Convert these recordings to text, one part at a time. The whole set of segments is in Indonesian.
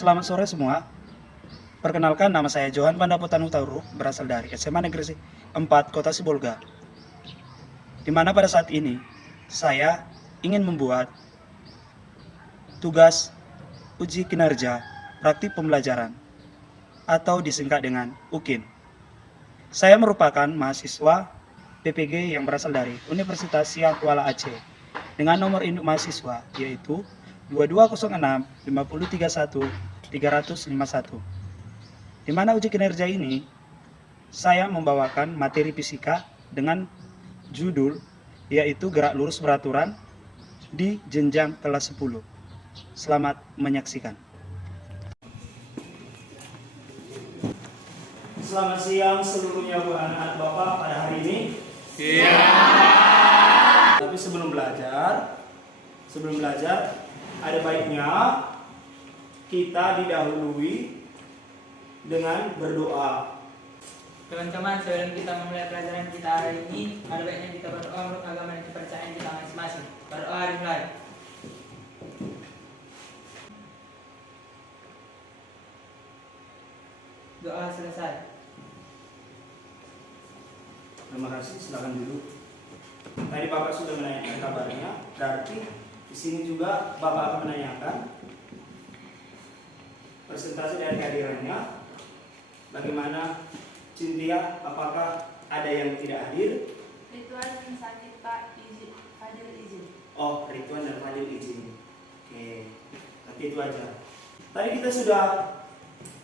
Selamat sore semua. Perkenalkan, nama saya Johan Pandapotan Utauruk, berasal dari SMA Negeri 4 Kota Sibolga. Di mana pada saat ini saya ingin membuat tugas uji kinerja praktik pembelajaran atau disingkat dengan UKIN. Saya merupakan mahasiswa PPG yang berasal dari Universitas Siak Kuala Aceh dengan nomor induk mahasiswa yaitu 2206 531 351. Di mana uji kinerja ini saya membawakan materi fisika dengan judul yaitu gerak lurus beraturan di jenjang kelas 10. Selamat menyaksikan. Selamat siang seluruhnya buat anak-anak Bapak pada hari ini. Siang. Tapi sebelum belajar ada baiknya kita didahului dengan berdoa. Teman-teman, sebelum kita memulai pelajaran kita hari ini, ada baiknya kita berdoa menurut agama dan kepercayaan kita masing-masing. Berdoa dimulai. Doa selesai. Terima kasih, silakan duduk. Tadi Bapak sudah menanyakan kabarnya, berarti di sini juga Bapak akan menanyakan presentasi dari kehadirannya. Bagaimana Cynthia, apakah ada yang tidak hadir? Rituan yang sakit Pak, Fadil izin. Oh, Rituan dan Fadil izin. Oke, tapi itu aja. Tadi kita sudah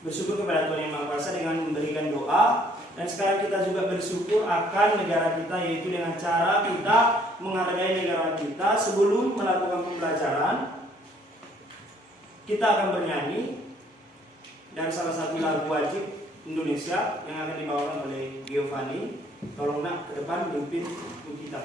bersyukur kepada Tuhan Yang Maha Kuasa dengan memberikan doa. Dan sekarang kita juga bersyukur akan negara kita, yaitu dengan cara kita menghargai negara kita. Sebelum melakukan pembelajaran, kita akan bernyanyi dari salah satu lagu wajib Indonesia yang akan dibawakan oleh Giovanni. Tolong nak ke depan mimpin kita.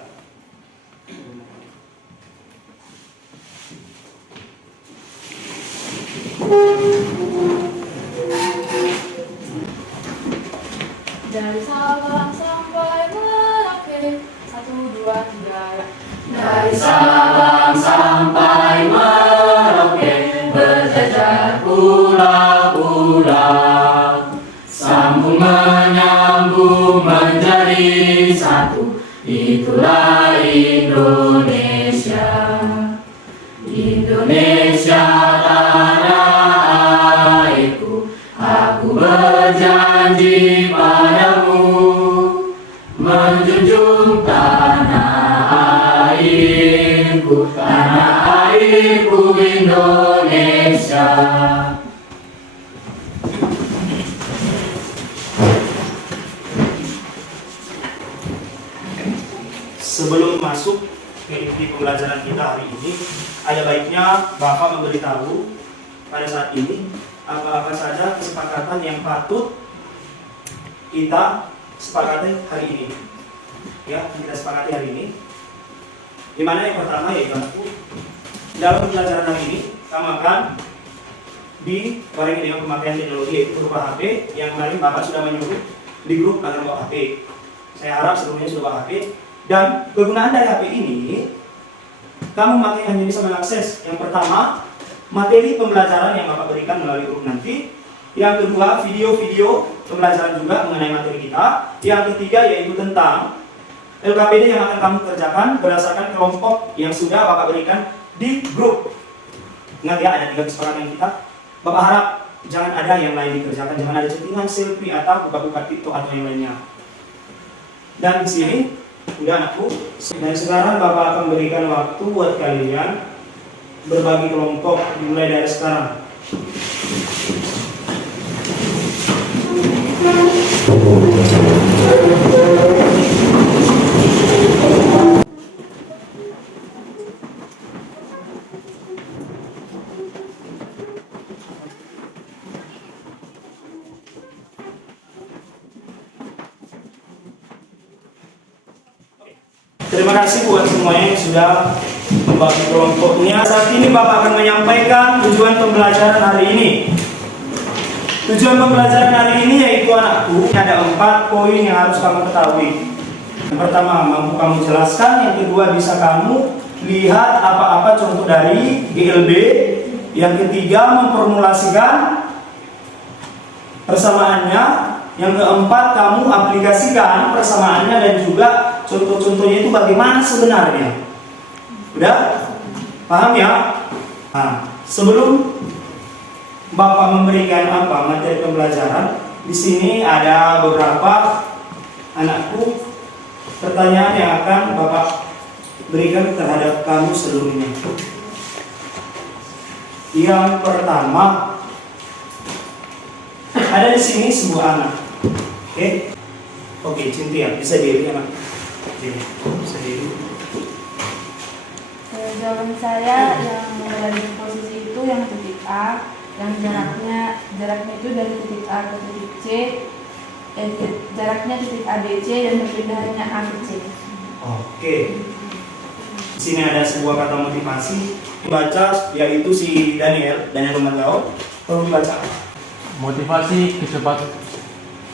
Dari Sabang sampai Merauke, 1, 2, 3. Dari Sabang sampai Merauke, berjajar pulau-pulau, sambung menyambung menjadi satu, itulah Indonesia. Indonesia tanah airku, aku berjanji padamu, menjunjung tanah airku Indonesia. Sebelum masuk ke inti pembelajaran kita hari ini, ada baiknya Bapak memberitahu pada saat ini apa-apa saja kesepakatan yang patut kita sepakati hari ini. Ya, kita sepakati hari ini. Di mana yang pertama yaitu dalam pembelajaran hari ini kamu akan dibarengi dengan pemakaian teknologi yaitu berupa HP yang kemarin Bapak sudah menyuruh di grup agar bawa HP. Saya harap sebelumnya sudah bawa HP. Dan kegunaan dari HP ini, kamu memakai hanya bisa mengakses yang pertama materi pembelajaran yang Bapak berikan melalui grup nanti. Yang kedua, video-video pembelajaran juga mengenai materi kita. Yang ketiga yaitu tentang LKPD yang akan kamu kerjakan berdasarkan kelompok yang sudah Bapak berikan di grup. Ingat ya, ada 3 kesepakatan kita. Bapak harap jangan ada yang lain dikerjakan, jangan ada chattingan, selfie atau buka-buka TikTok atau yang lainnya. Dan di sini udah anakku, dan sekarang Bapak akan berikan waktu buat kalian berbagi kelompok dimulai dari sekarang. Terima kasih buat semuanya yang sudah membagi kelompoknya. Saat ini Bapak akan menyampaikan tujuan pembelajaran hari ini. Tujuan pembelajaran hari ini yaitu anakku, ada 4 poin yang harus kamu ketahui. Yang pertama, mampu kamu jelaskan. Yang kedua, bisa kamu lihat apa-apa contoh dari GLB. Yang ketiga, memformulasikan persamaannya. Yang keempat, kamu aplikasikan persamaannya dan juga contoh-contohnya itu bagaimana sebenarnya. Udah? Paham ya? Nah, sebelum Bapak memberikan materi pembelajaran, di sini ada beberapa anakku pertanyaan yang akan Bapak berikan terhadap kamu seluruhnya. Yang pertama, ada di sini sebuah anak. Oke, Cynthia, bisa diri anak. Bisa diri. Jawaban saya yang berada di posisi itu yang titik A, yang jaraknya itu dari titik A ke titik C, jaraknya titik A B C dan perpindahannya A ke C. Oke. Di sini ada sebuah kata motivasi dibaca, yaitu si Daniel Romantau. Tolong dibaca. Motivasi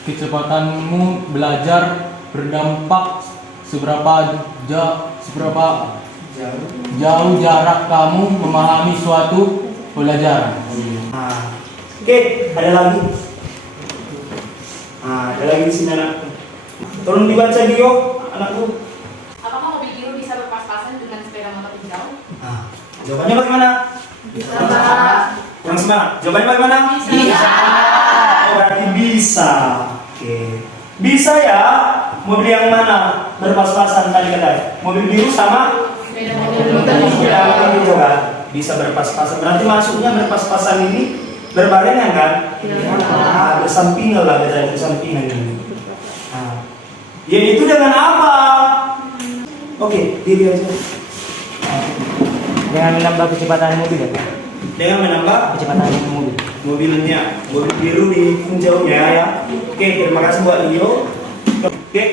kecepatanmu belajar berdampak seberapa jauh jarak kamu memahami suatu pelajaran. Oke, ada lagi. Ada lagi di sini anakku. Tolong dibaca Dio, anakku. Apakah mobil biru bisa berpas-pasan dengan sepeda motor hijau? Jawabannya bagaimana? Bisa, Pak. Kurang semangat. Jawabannya bagaimana? Bisa. Oh, berarti bisa. Oke. Bisa ya. Mobil yang mana berpas-pasan tadi katanya? Mobil biru sama Sepeda sepeda motor hijau kan? Bisa berpas-pasan. Berarti masuknya berpas-pasan ini berbarengan kan? Bersampingan lah katanya, bersampingan ini. Ya itu dengan apa? Oke, diri aja. Dengan menambah kecepatan mobil ya Pak? Dengan menambah Kecepatan mobil. mobilnya, mobil biru di hijaunya ya. Oke, terima kasih buat Leo. Oke,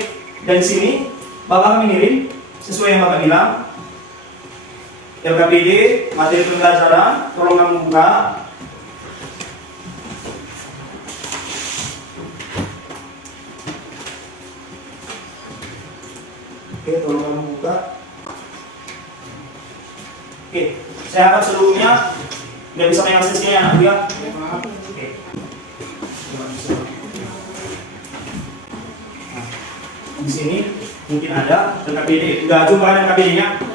dari sini Bapak mengirim sesuai yang Bapak bilang. LKPD, materi pembelajaran, tolong kamu buka. Oke, tolong kamu buka. Oke, saya harap seluruhnya tidak bisa mengaksesnya ya anak dia. Oke. Nah, di sini mungkin ada LKPD. Udah jumpa kan LKPD-nya?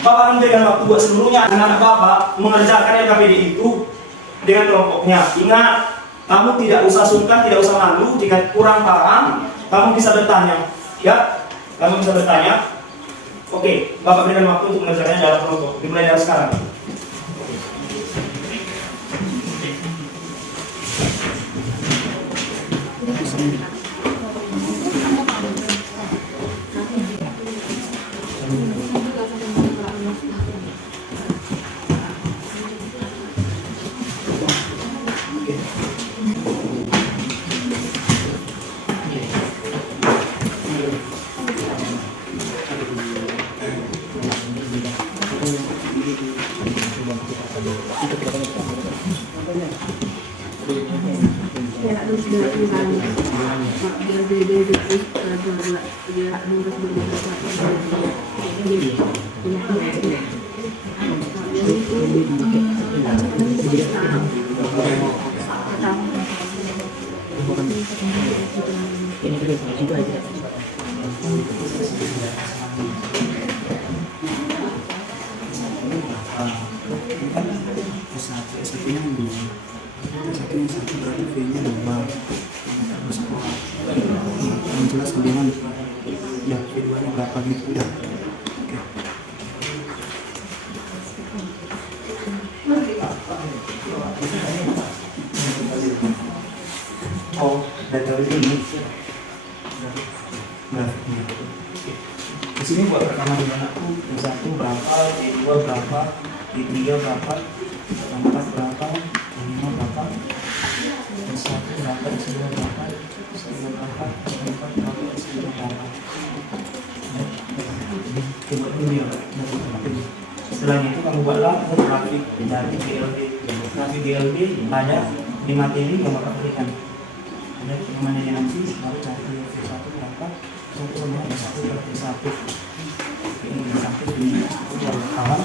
Bapak memberikan waktu buat seluruhnya anak-anak Bapak mengerjakan LKPD itu dengan kelompoknya. Ingat, kamu tidak usah sungkan, tidak usah malu. Jika kurang paham, kamu bisa bertanya. Ya, kamu bisa bertanya. Oke, Bapak berikan waktu untuk mengerjakannya dalam kelompok. Dimulai dari sekarang. Jelas kemudian ya keduanya berapa gitu udah. Oh, data ini. Grafiknya. Di sini buat rekaman di anakku. Yang satu berapa, yang dua berapa, yang tiga berapa, yang empat berapa, yang lima berapa, yang satu berapa, yang dua berapa, yang tiga berapa, yang empat berapa, yang lima berapa. Coba dulu ya. Setelah itu kamu buatlah grafik dari DLD. Grafik DLD ada di materi yang Bapak berikan. Ada kemana nanti baru cari satu berapa, contohnya satu. Ini sampai ini kawan.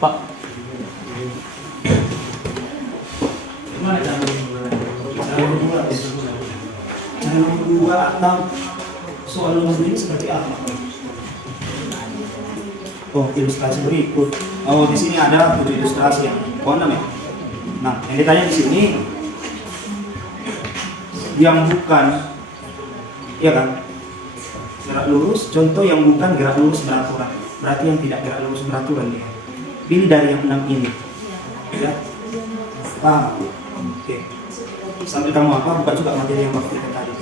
Pak. Cara nomor 2 atau soal nomor 2 ini seperti apa? Oh, ilustrasi berikut. Oh, di sini ada ilustrasi yang konon ya. Nah, yang ditanya di sini yang bukan, iya kan? Gerak lurus. Contoh yang bukan gerak lurus beraturan. Berarti yang tidak gerak lurus beraturan ya. Pilih dari yang 6 ini. Ya. Paham? Oke. Sambil kamu apa? Buka juga materi yang waktu kita tadi.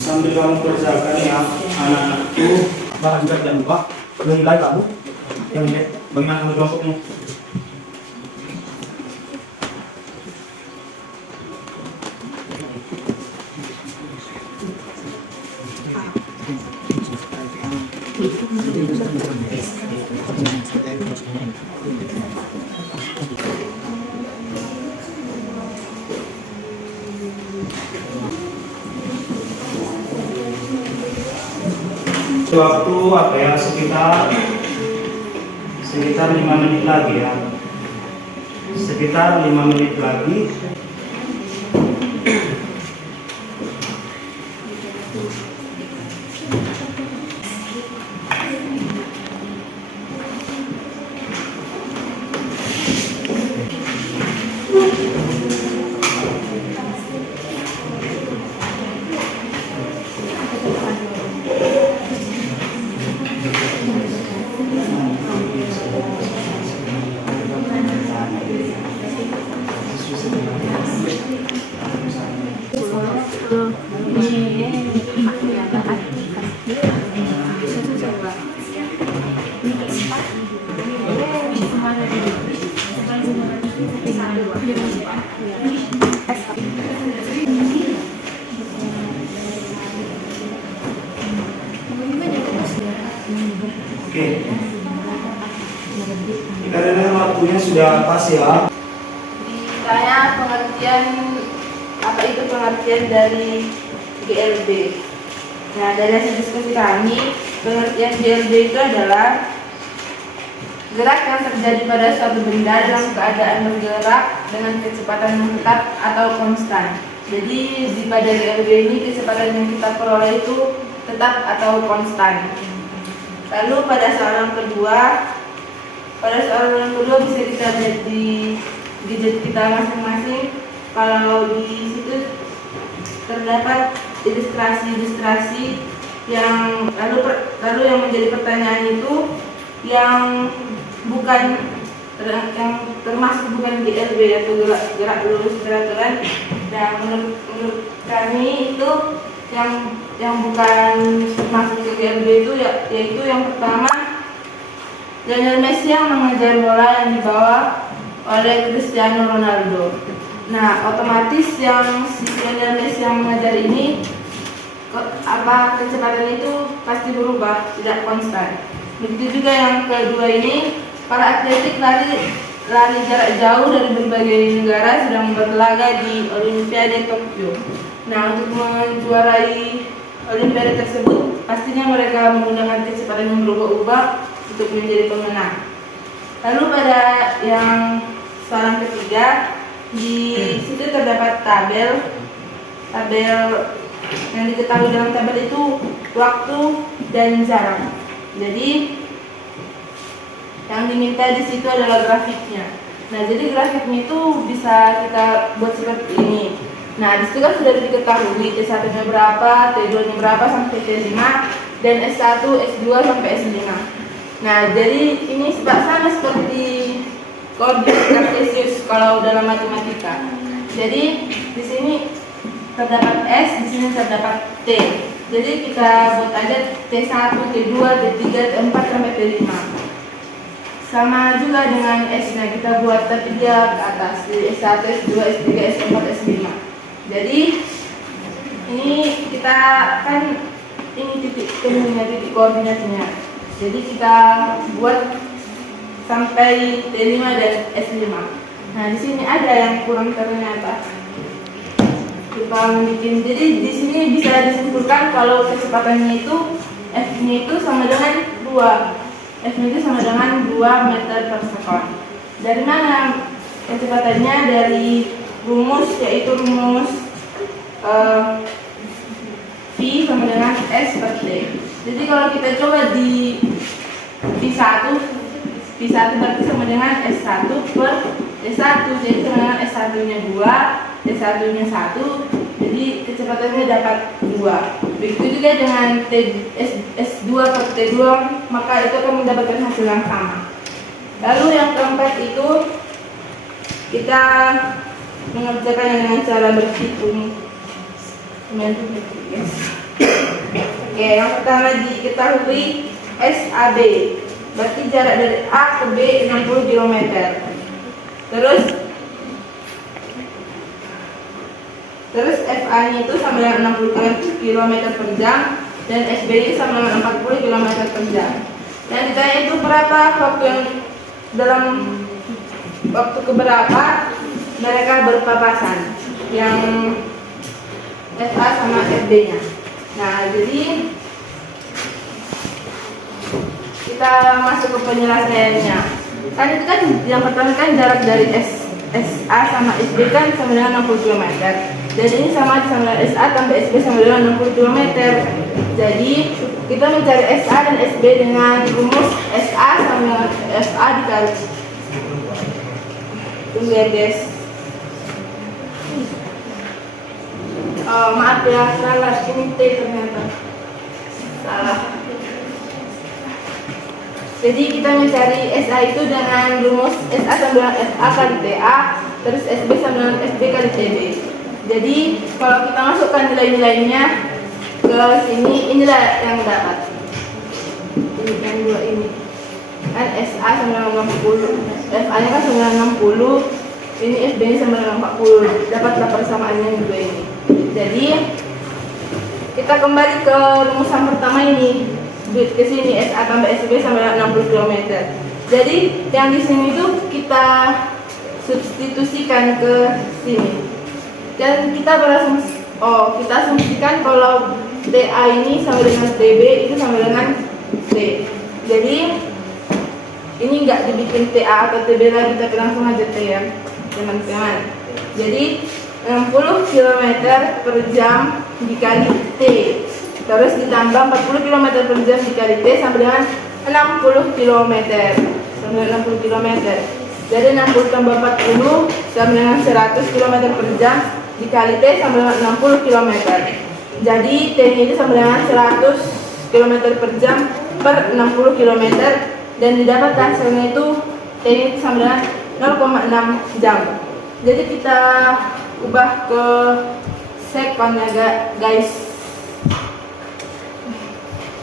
Sambil kamu kerjakan ya, anak-anakku, bahkan juga jangan lupa menilai kamu yang ini bagaimana kamu kelompokmu. Waktu apa ya, sekitar 5 menit lagi ya, sekitar 5 menit lagi. Oke, karena waktunya sudah pas ya. Ditanya pengertian, apa itu pengertian dari GLB. Nah, dari hasil diskusi kami, pengertian GLB itu adalah gerak yang terjadi pada suatu benda dalam keadaan bergerak dengan kecepatan yang tetap atau konstan. Jadi pada GLB ini kecepatan yang kita peroleh itu tetap atau konstan. Lalu pada soalan kedua bisa kita lihat di gadget kita masing-masing. Kalau di situ terdapat ilustrasi yang lalu yang menjadi pertanyaan itu yang termasuk bukan GLB atau gerak lurus beraturan. Dan menurut kami itu yang bukan termasuk ke GLB itu yaitu yang pertama, Lionel Messi yang mengejar bola yang dibawa oleh Cristiano Ronaldo. Nah, otomatis yang si Lionel Messi yang mengejar ini kecepatan itu pasti berubah, tidak konstan. Begitu juga yang kedua ini, para atletik lari jarak jauh dari berbagai negara sedang berlaga di Olimpiade Tokyo. Nah, untuk menjuarai Olimpiade tersebut, pastinya mereka menggunakan kecepatan yang berubah-ubah untuk menjadi pemenang. Lalu pada yang soalan ketiga, di situ terdapat tabel yang diketahui dalam tabel itu waktu dan jarak. Jadi yang diminta di situ adalah grafiknya. Nah, jadi grafiknya itu bisa kita buat seperti ini. Nah, di situ kan sudah diketahui T1-nya berapa, T2-nya berapa sampai T5, dan S1, S2 sampai S5. Nah, jadi ini sama seperti koordinat kartesius kalau dalam matematika. Jadi di sini terdapat S, di sini terdapat T. Jadi kita buat aja T1, T2, T3, T4 sampai T5. Sama juga dengan S-nya, kita buat tapi dia ke atas, di S1, S2, S3, S4, S5. Jadi ini kita kan ini titik temunya, titik koordinatnya. Jadi kita buat sampai T5 dan S5. Nah, di sini ada yang kurang ternyata. Kita bikin. Jadi di sini bisa disimpulkan kalau kecepatannya itu F-nya itu sama dengan 2. F-nya itu sama dengan 2 meter per sekon. Dari mana kecepatannya? Dari rumus, yaitu rumus V sama dengan S per T. Jadi kalau kita coba di P1 berarti sama dengan S1 per S1. Jadi sama dengan S1 nya 2, S1 nya 1. Jadi kecepatannya dapat 2. Begitu juga dengan S2 per T2, maka itu akan mendapatkan hasil yang sama. Lalu yang keempat itu kita mengerjakan dengan cara berhitung. Oke, yang pertama diketahui SAB, berarti jarak dari A ke B 60 km. Terus FA-nya itu sama dengan 60 km per jam dan SB-nya sama dengan 40 km per jam. Dan ditanya itu berapa waktu yang dalam waktu keberapa mereka berpapasan, yang FA sama FB-nya. Nah, jadi kita masuk ke penyelesaiannya. Kan itu kan yang pertama kan jarak dari SA sama SB kan sama dengan 60 km. Dan ini sama dengan SA tambah SB sama dengan 60 km. Jadi kita mencari SA dan SB dengan rumus SA sama FA dikali. Tunggu ya guys. Maaf ya, salah, ini T ternyata salah. Jadi kita mencari SA itu dengan rumus SA sama dengan FA kali TA, terus SB sama dengan SB kali TB. Jadi kalau kita masukkan nilai-nilainya ke sini, inilah yang dapat. Ini yang dua ini kan SA sama dengan 60, FA nya kan sama dengan 60, ini SB nya sama dengan 40. Dapatlah persamaannya yang dua ini. Jadi kita kembali ke rumusan pertama ini, ke sini SA tambah SB sama dengan 60 km. Jadi yang di sini itu kita substitusikan ke sini dan kita berasumsi, kita asumsikan kalau TA ini sama dengan TB itu sama dengan T. Jadi ini enggak dibikin TA atau TB lagi, tapi langsung aja T ya teman-teman. Jadi 60 km per jam dikali T, terus ditambah 40 km per jam dikali T sama dengan 60 km, sama dengan 60 km. Jadi 60 tambah 40 sama dengan 100 km per jam dikali T sama dengan 60 km. Jadi T ini sama dengan 100 km per jam per 60 km, dan didapat hasilnya itu T ini sama dengan 0,6 jam. Jadi kita ubah ke sekon ya guys.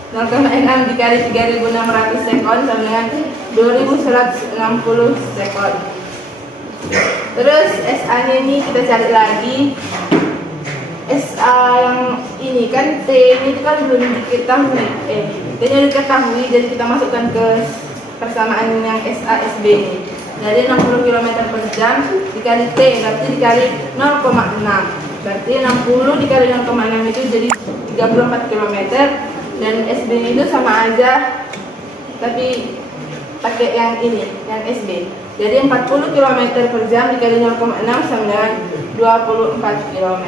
0,6 dikali 3.600 sekon sama dengan 2.160 sekon. Terus SA nya ini kita cari lagi. SA yang ini kan T ini kan belum diketahui, T nya diketahui, jadi kita masukkan ke persamaan yang SA SB ini. Jadi 60 km per jam dikali T berarti dikali 0,6, berarti 60 dikali 0,6 itu jadi 34 km, dan SB itu sama aja tapi pakai yang ini, yang SB. Jadi 40 km per jam dikali 0,6 sama dengan 24 km.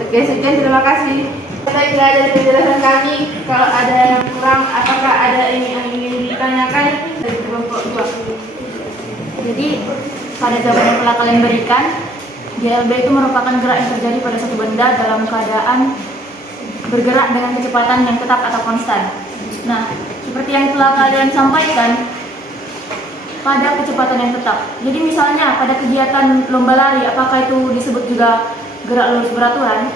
Oke, sekian, terima kasih. Saya kira dari penjelasan kami. Kalau ada yang kurang, apakah ada yang ingin ditanyakan dari kelompok 2? Jadi pada jawaban yang telah kalian berikan, GLB itu merupakan gerak yang terjadi pada satu benda dalam keadaan bergerak dengan kecepatan yang tetap atau konstan. Nah, seperti seperti yang telah kalian sampaikan, pada kecepatan yang tetap. Jadi misalnya pada kegiatan lomba lari, apakah itu disebut juga gerak lurus beraturan?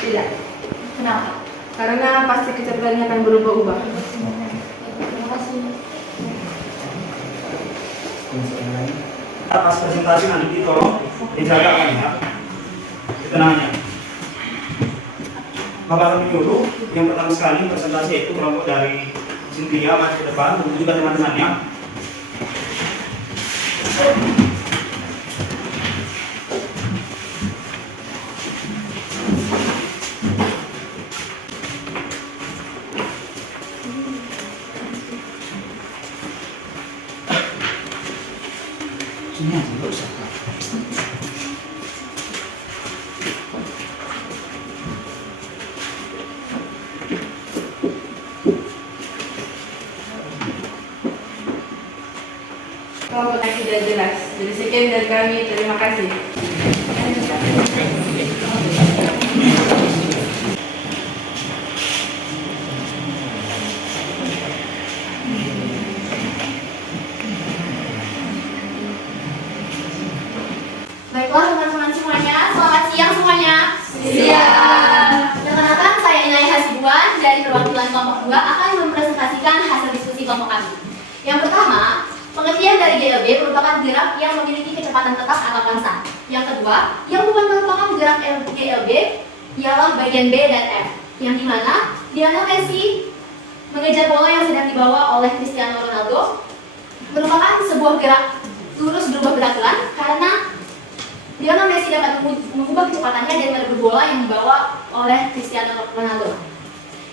Tidak, Kenapa? karena pasti kecepatannya akan berubah-ubah. Terima kasih. Pas presentasi nanti tolong dijaga kan ya, ketenangannya. Bapak kami dulu yang pertama sekali presentasi itu kelompok dari Cynthia maju ke depan, tentu juga teman-temannya. Sini aja, nggak usah. Kelompok yang tidak jelas. Jadi sekian dari kami. Terima kasih. Baiklah teman-teman semuanya, selamat siang semuanya. Siang. Perkenalkan, saya Inaya Hasibuan dari perwakilan kelompok 2 akan mempresentasikan hasil diskusi kelompok kami. Yang pertama, pengertian dari GLB merupakan gerak yang memiliki kecepatan tetap atau konstan. Yang kedua, yang bukan merupakan gerak GLB ialah bagian B dan F, yang dimana Lionel Messi mengejar bola yang sedang dibawa oleh Cristiano Ronaldo merupakan sebuah gerak lurus berubah beraturan karena Lionel Messi dapat mengubah kecepatannya dan merebut bola yang dibawa oleh Cristiano Ronaldo.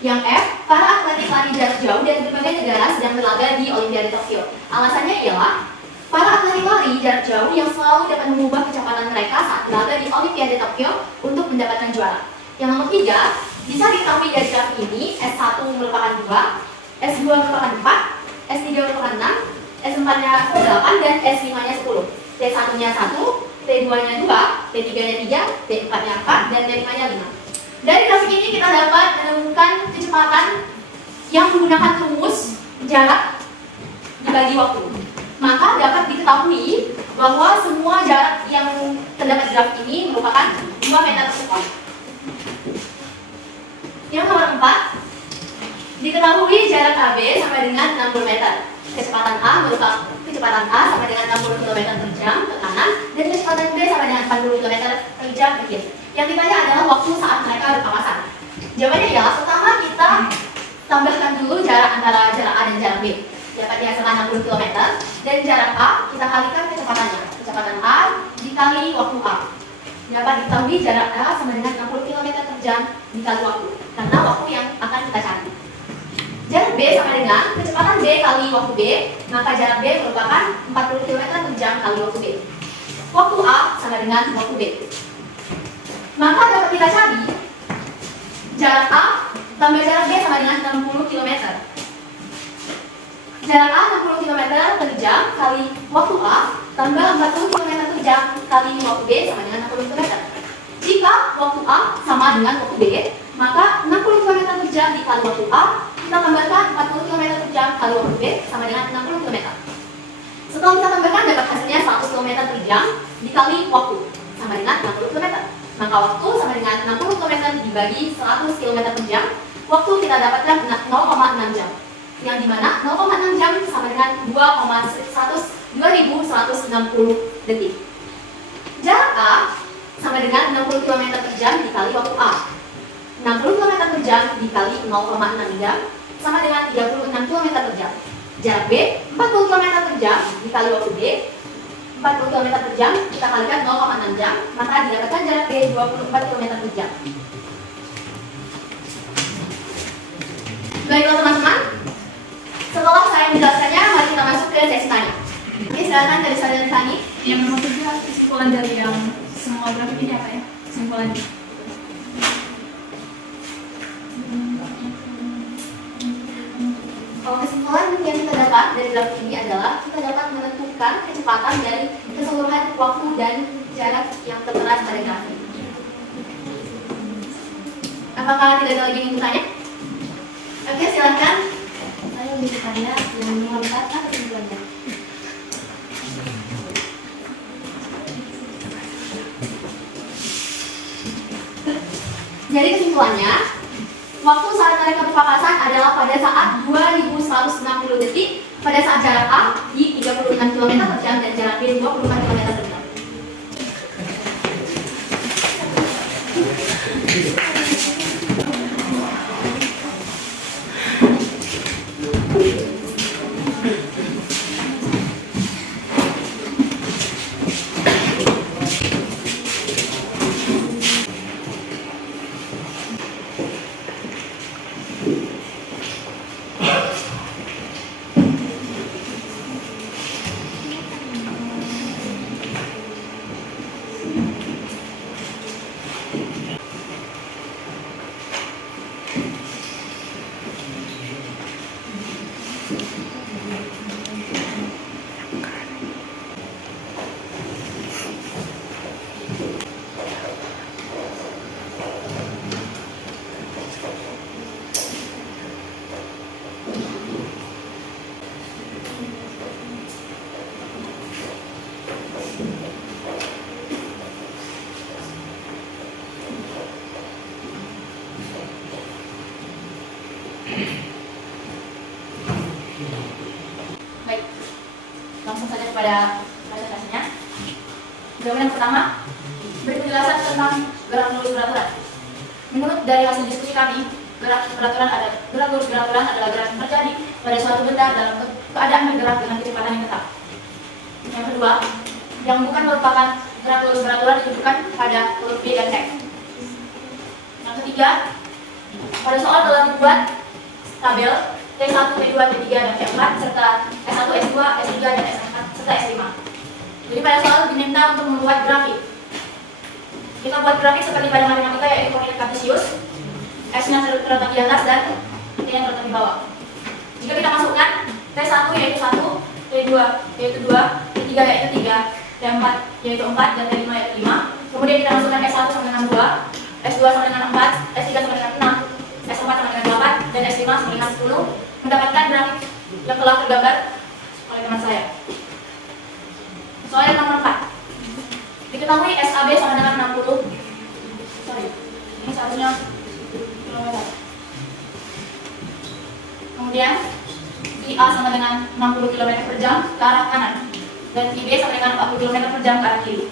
Yang F, para atlet lari jarak jauh dari berbagai negara sedang berlaga di Olimpiade Tokyo. Alasannya ialah para atlet lari jarak jauh yang selalu dapat mengubah kecepatan mereka saat berlaga di Olimpiade Tokyo untuk mendapatkan juara. Yang nomor 3, bisa diketahui dari grafik ini, S1 merupakan 2, S2 merupakan 4, S3 merupakan 6, S4-nya 8, dan S5-nya 10. T1-nya 1, T2-nya 2, T3-nya 3, T4-nya 4, dan T5-nya 5. Dari grafik ini kita dapat menemukan kecepatan yang menggunakan rumus jarak dibagi waktu. Maka dapat diketahui bahwa semua jarak yang terdapat di grafik ini merupakan 2 meter per sekon. Yang nomor 4, diketahui jarak AB sama dengan 60 meter. Kecepatan A merupakan kecepatan A sama dengan 60 km per jam ke kanan dan kecepatan B sama dengan 40 km per jam ke kiri. Yang ditanya adalah waktu saat mereka berpapasan. Jawabannya ialah pertama kita tambahkan dulu jarak antara jarak A dan jarak B. Dapat dihasilkan 60 km dan jarak A kita kalikan kecepatannya. Kecepatan A dikali waktu A. Dapat diketahui jarak A sama dengan 60 km per jam dikali waktu. Karena waktu yang akan kita cari. Jarak B sama dengan kecepatan B kali waktu B, maka jarak B merupakan 40 km per jam kali waktu B. Waktu A sama dengan waktu B. Maka dapat kita cari jarak A tambah jarak B sama dengan 60 km. Jarak A 60 km per jam kali waktu A tambah 40 km per jam kali waktu B sama dengan 60 km. Jika waktu A sama dengan waktu B, maka 60 km per jam dikali waktu A, kita tambahkan 40 km per jam kali waktu B sama dengan 60 km. Setelah kita tambahkan dapat hasilnya 100 km per jam dikali waktu sama dengan 60 km. Maka waktu sama dengan 60 km dibagi 100 km per jam, waktu kita dapatkan 0,6 jam. Yang dimana 0,6 jam sama dengan 2160 detik. Jarak A sama dengan 60 km per jam dikali waktu A. 60 km per jam dikali 0,6 jam sama dengan 36 km per jam. Jarak B 40 km per jam dikali waktu B, 40 km per jam kita kalikan 0,6 jam, maka didapatkan jarak B 24 km per jam. Baiklah teman-teman, setelah saya menjelaskannya, mari kita masuk ke sesi tanya. Oke, silakan dari saudara Tani. Yang nomor 3, kesimpulan dari yang semua grafik ini apa ya? Kesimpulannya. Kalau kesimpulan yang kita dapat dari grafik ini adalah kita dapat menentukan kecepatan dari keseluruhan waktu dan jarak yang tertera pada grafik. Apakah tidak ada lagi yang ingin bertanya? Oke, silakan. untuk Anda dan mengangkat apa kesimpulannya? Jadi kesimpulannya, waktu saat mereka berpapasan adalah pada saat 2160 detik pada saat jarak A di 36 km per jam dan jarak B 24 km per jam. Baik, langsung saja kepada presentasinya. Jawaban yang pertama, beri penjelasan tentang gerak lurus beraturan. Menurut dari hasil diskusi kami, gerak lurus beraturan adalah gerak yang terjadi pada suatu benda dalam keadaan bergerak dengan kecepatan yang tetap. Yang kedua, yang bukan merupakan gerak lurus beraturan ditujukan pada huruf B dan X. Yang ketiga, pada soal telah dibuat tabel T1, T2, T3, dan T4 serta S1, S2, S3, dan S4 serta S5. Jadi pada soal diminta untuk membuat grafik. Kita buat grafik seperti pada matematika yaitu koordinat kartesius, S-nya terletak di atas dan T-nya terletak di bawah. Jika kita masukkan T1 yaitu 1, T2 yaitu 2, T3 yaitu 3, T4 yaitu 4, dan T5 yaitu 5. Kemudian kita masukkan S1 sama dengan 2, S2 sama dengan 4, S3 sama dengan 6, S4 sama dengan 8, dan S5 sama dengan 10, mendapatkan grafik yang telah tergambar oleh teman saya. Soal yang nomor 4. Diketahui SAB sama dengan 60. Ini seharusnya kilometer. Kemudian IA sama dengan 60 km per jam ke arah kanan dan IB sama dengan 40 km per jam ke arah kiri.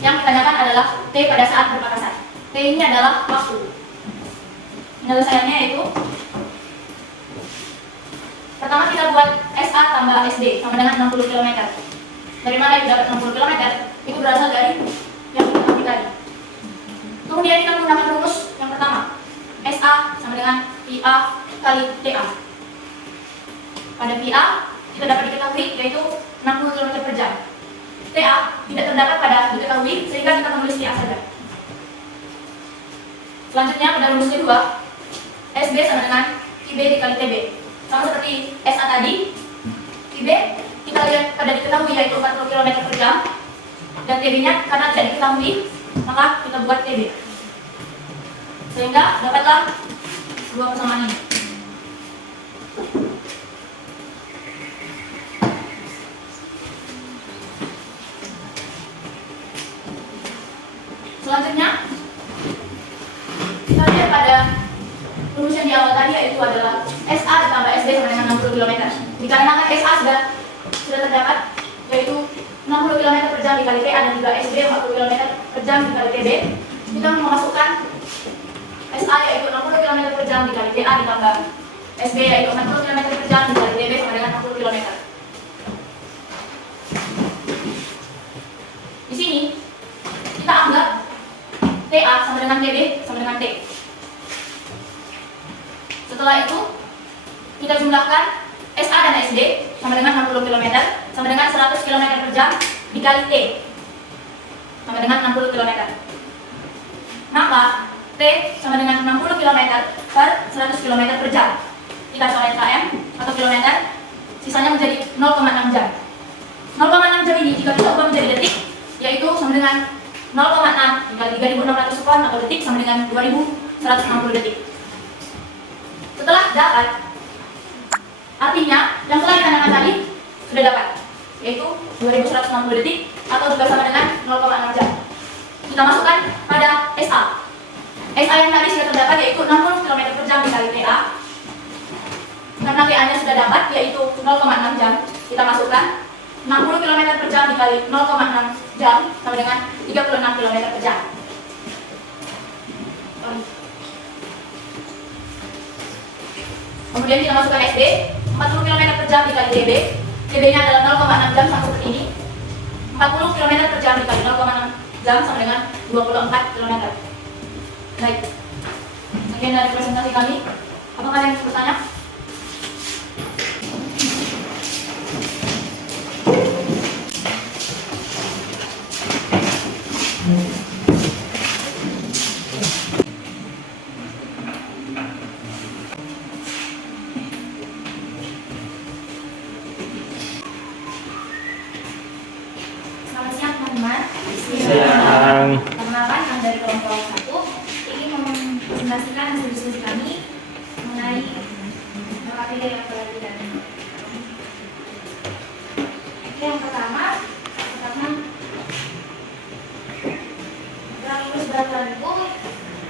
Yang ditanyakan adalah T pada saat berpapasan. T ini adalah waktu. Penyelesaiannya yaitu pertama kita buat SA tambah SD sama dengan 60 km. Dari mana kita dapat 60 km? Itu berasal dari yang kita ambil tadi. Kemudian kita menggunakan rumus yang pertama. SA sama dengan PA kali TA. Pada PA kita dapat diketahui yaitu 60 km per jam. TA tidak terdapat pada diketahui sehingga kita menulis TA saja. Selanjutnya pada rumus kedua, SB sama dengan IB dikali TB. Sama seperti SA tadi, IB kita lihat pada diketahui yaitu 40 km per jam dan TB-nya karena tidak diketahui maka kita buat TB. Sehingga dapatlah sebuah persamaan ini. Selanjutnya kita lihat pada rumus yang di awal tadi yaitu adalah SA ditambah SD sama dengan 60 km. Dikarenakan SA sudah terdapat yaitu 60 km per jam dikali TA dan juga SD 40 km per jam dikali TB, kita memasukkan SA yaitu 60 km per jam dikali TA ditambah SB yaitu 40 km per jam dikali TB sama dengan 60 km. Di sini kita anggap TA sama dengan TB sama dengan T. Setelah itu kita jumlahkan SA dan SD sama dengan 60 km sama dengan 100 km per jam dikali T sama dengan 60 km. Maka T sama dengan 60 km per 100 km per jam. Kita coret km atau kilometer, sisanya menjadi 0,6 jam. 0,6 jam ini jika kita ubah menjadi detik, yaitu sama dengan 0,6 dikali 3.600 sekon atau detik sama dengan 2.160 detik. Setelah dapat Artinya, yang telah ditandangkan tadi sudah dapat, yaitu 2160 detik atau juga sama dengan 0,6 jam. Kita masukkan pada SA. SA yang tadi sudah terdapat yaitu 60 km per jam dikali TA. Karena TA-nya sudah dapat yaitu 0,6 jam. Kita masukkan 60 km per jam dikali 0,6 jam sama dengan 36 km per jam. Kemudian kita masukkan SD, 40 km per jam dikali DB. DB-nya adalah 0,6 jam sama seperti ini. 40 km per jam dikali 0,6 jam sama dengan 24 km. Baik. Sekian dari presentasi kami. Apakah ada yang ingin bertanya? Selamat siang teman-teman. Siang. Perkenalkan, kami dari kelompok 1 ingin mempresentasikan hasil diskusi kami mengenai KPD yang telah dilakukan. Oke, yang pertama gerak lurus berat badan itu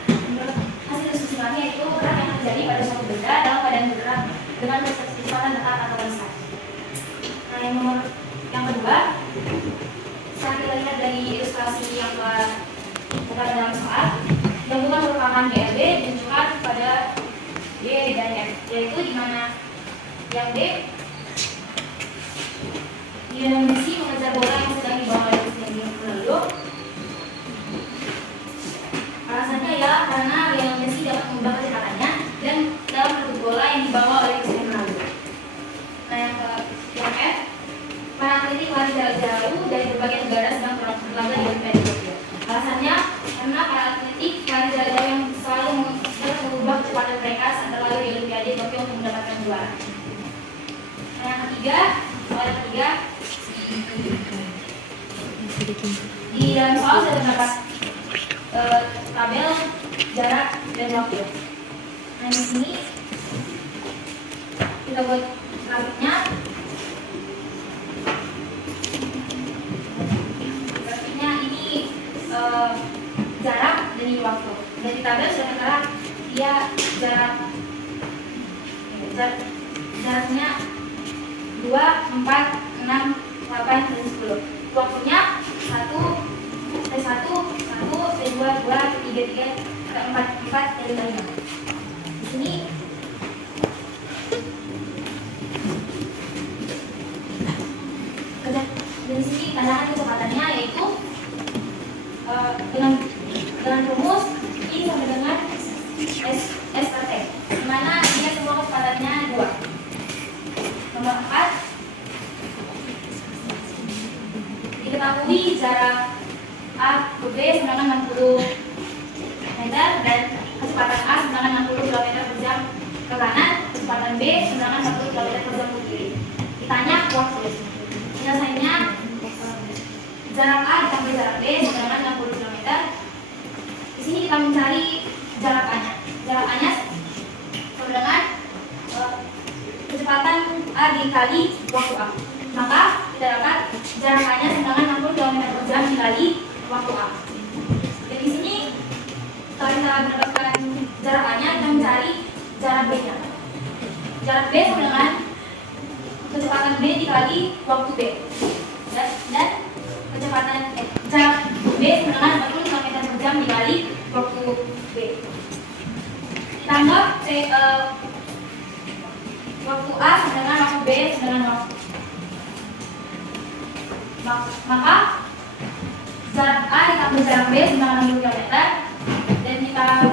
menurut hasil diskusi kami yaitu gerak yang terjadi pada suatu benda dalam keadaan bergerak dengan kecepatan tetap atau konstan. Nah, yang kedua, saat kita lihat dari ilustrasi yang telah dalam soal, yang bukan merupakan BLB ditunjukkan pada D dan F, yaitu di mana yang D Lionel Messi mengejar bola yang sedang dibawa oleh Cristiano Ronaldo. Alasannya ya karena Lionel Messi dapat mengubah kecepatannya dan dalam bentuk bola yang dibawa oleh Cristiano Ronaldo. Nah, yang F, para atlet lari jarak jauh dari berbagai negara sedang berlaga di Olimpiade Tokyo. Alasannya karena para atlet lari jarak jauh yang selalu mengubah kecepatan mereka saat berlaga di Olimpiade Tokyo untuk mendapatkan juara. Nah, yang ketiga, di dalam soal sudah terdapat tabel jarak dan waktu. Nah, di sini kita buat grafiknya. Grafiknya ini jarak dan ini waktu. Dan di tabel sudah tertera dia jaraknya 2, 4, 6, 8, dan 10. Waktunya 1, 1, 2, 2, 3, 4, 4, dan 5. Di sini dari sini tandakan kecepatannya yaitu dengan rumus I sama dengan SRT, di mana dia semua kecepatannya 2. Nomor 4, diketahui jarak A ke B sedangkan 60 meter dan kecepatan A sedangkan 60 km per jam ke kanan, kecepatan B sedangkan 40 km per jam ke kiri. Ditanya waktu. Biasanya jarak A ditambah jarak B sedangkan 60 km. Di sini kita mencari jarak A-nya. Jarak A-nya sama dengan kecepatan A dikali waktu A. Maka kita dapat jarak A-nya sedangkan 60 km per jam dikali waktu A. Dan di sini setelah kita mendapatkan jarak A-nya, kita mencari jarak B-nya. Jarak B sama dengan kecepatan B dikali waktu B. Dan kecepatan jarak B sama dengan 40 km per jam dikali waktu B. Ditambah waktu A sama dengan waktu B sama dengan waktu. Maka jarak A ditambah jarak B sama dengan 60 km dan kita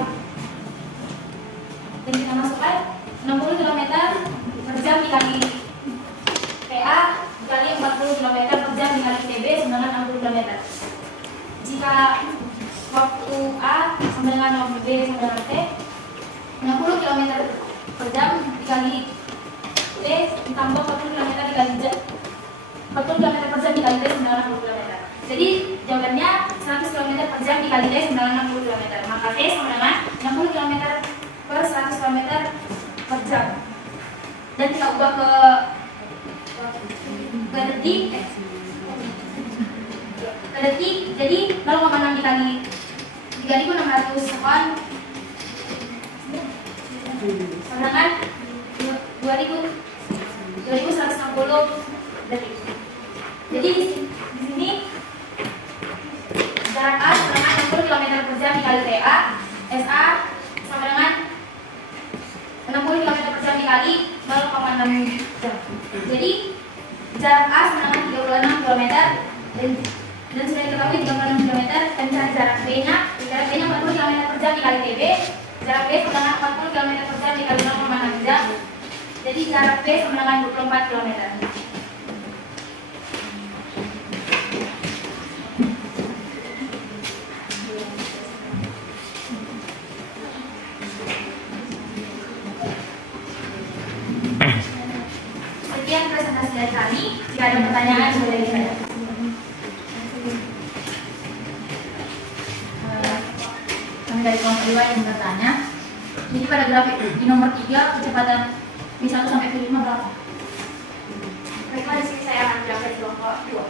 masukkan 60 km per jam dikali PA dikali 40 km per jam dikali TB sama dengan 60 km. Jika waktu A sama dengan waktu B sama dengan T, 60 km per jam dikali T ditambah 40 km dikali J, 40 km per jam dikali T sama dengan 60 km. Jadi jawabannya 100 km per jam dikali T sama dengan 60 km. Maka T sama dengan 60 km per 100 km per jam. dan kita ubah ke detik, jadi 0,6 dikali 3.600 sekon sama dengan 2.160 detik. Jadi di sini jarak A sama dengan 60 km per jam dikali TA, SA sama dengan 60 km per jam dikali 0,6 jam. Jadi jarak A sama dengan 36 km dan sudah diketahui 36 km dan jarak B-nya 40 km per jam dikali TB, jarak B sama dengan 40 km per jam dikali 0,6 jam. Jadi jarak B sama dengan 24 km. Sekian presentasi dari kami. Jika ada pertanyaan boleh ditanyakan. Kami dari kelompok 2 yang bertanya. Jadi pada grafik di nomor 3 kecepatan V1 sampai V5 berapa? Baiklah, di sini saya akan jelaskan kelompok 2.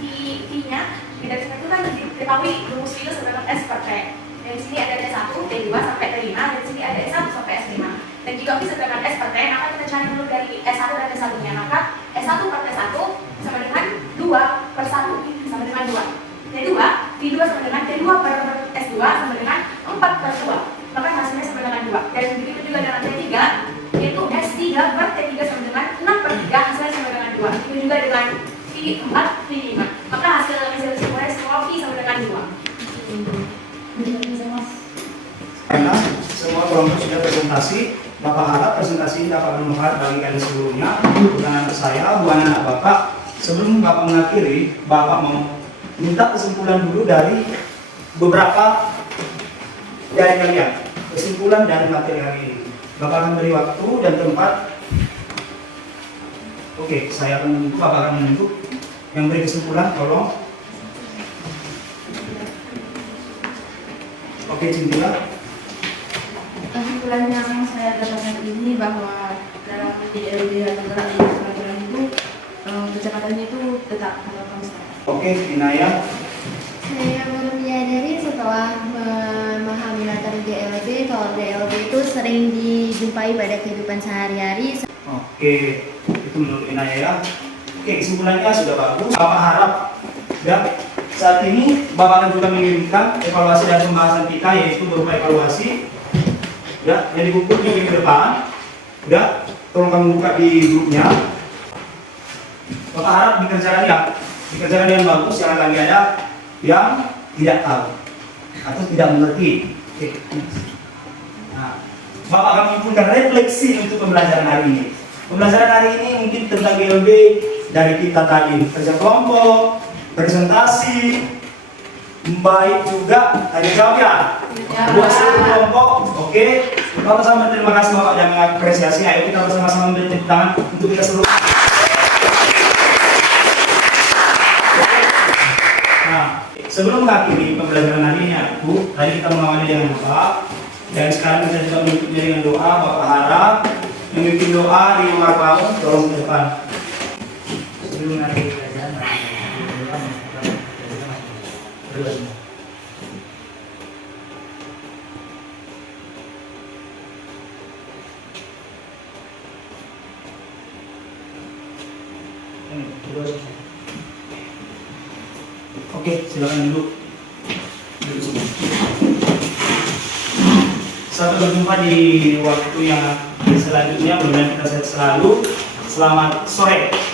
V-nya, dari sini itu kan diketahui rumus V itu sebenarnya S per T. Dan di sini ada T1, T2 sampai T5, dan di sini ada S1 sampai S5. Dan jika V sama dengan S per T, maka kita cari dulu dari S1 dan T1-nya. Maka S1 per T1 sama dengan 2 per 1 sama dengan 2. T2, V2 sama dengan T2 per S2 sama dengan 4 per 2. Maka hasilnya sama dengan 2. Dan begitu juga dengan T3, yaitu S3 per T3 sama dengan 6 per 3, hasilnya sama dengan 2. Itu juga dengan V4, V5. Maka hasil dalam hasil kesimpulannya semua V sama dengan 2. Karena semua kelompok sudah presentasi, Bapak harap presentasi ini dapat bermanfaat bagi kalian seluruhnya, bukan anak saya, bukan anak Bapak. Sebelum Bapak mengakhiri, Bapak mau minta kesimpulan dulu dari beberapa dari kalian. Kesimpulan dari materi hari ini. Bapak akan beri waktu dan tempat. Oke, saya akan menunggu, Bapak akan menunggu. Yang beri kesimpulan, tolong. Oke, Cynthia. Kesimpulan yang saya dapatkan ini bahwa dalam DLB atau gerak lintas peraturan itu kecepatannya itu tetap atau konstan. Oke, Inaya. Saya baru menyadari setelah memahami materi DLB kalau DLB itu sering dijumpai pada kehidupan sehari-hari. Oke, itu menurut Inaya ya. Oke, kesimpulannya sudah bagus. Bapak harap ya, saat ini Bapak akan juga mengirimkan evaluasi dari pembahasan kita, yaitu berupa evaluasi ya, yang dibuku di minggu depan. Ya, tolong kamu buka di grupnya. Bapak harap dikerjakan ya, dikerjakan dengan bagus. Jangan lagi ada yang tidak tahu atau tidak mengerti. Oke. Nah, Bapak akan mengumpulkan refleksi untuk pembelajaran hari ini. Pembelajaran hari ini mungkin tentang GLB dari kita tadi, kerja kelompok, presentasi, baik juga tanya jawab ya. Buat seluruh kelompok, oke. Bapak sama terima kasih Bapak dan mengapresiasi. Ayo kita bersama-sama memberi tepuk tangan untuk kita seluruh. Nah, sebelum mengakhiri pembelajaran hari ini, Bu, tadi kita mengawali dengan doa, dan sekarang kita juga mengikutnya dengan doa. Bapak harap memimpin doa di luar bawah, tolong ke depan. Sebelum mengakhiri pembelajaran, oke, silakan duduk. Sampai berjumpa di waktu yang selanjutnya. Mudah-mudahan kita sehat selalu. Selamat sore.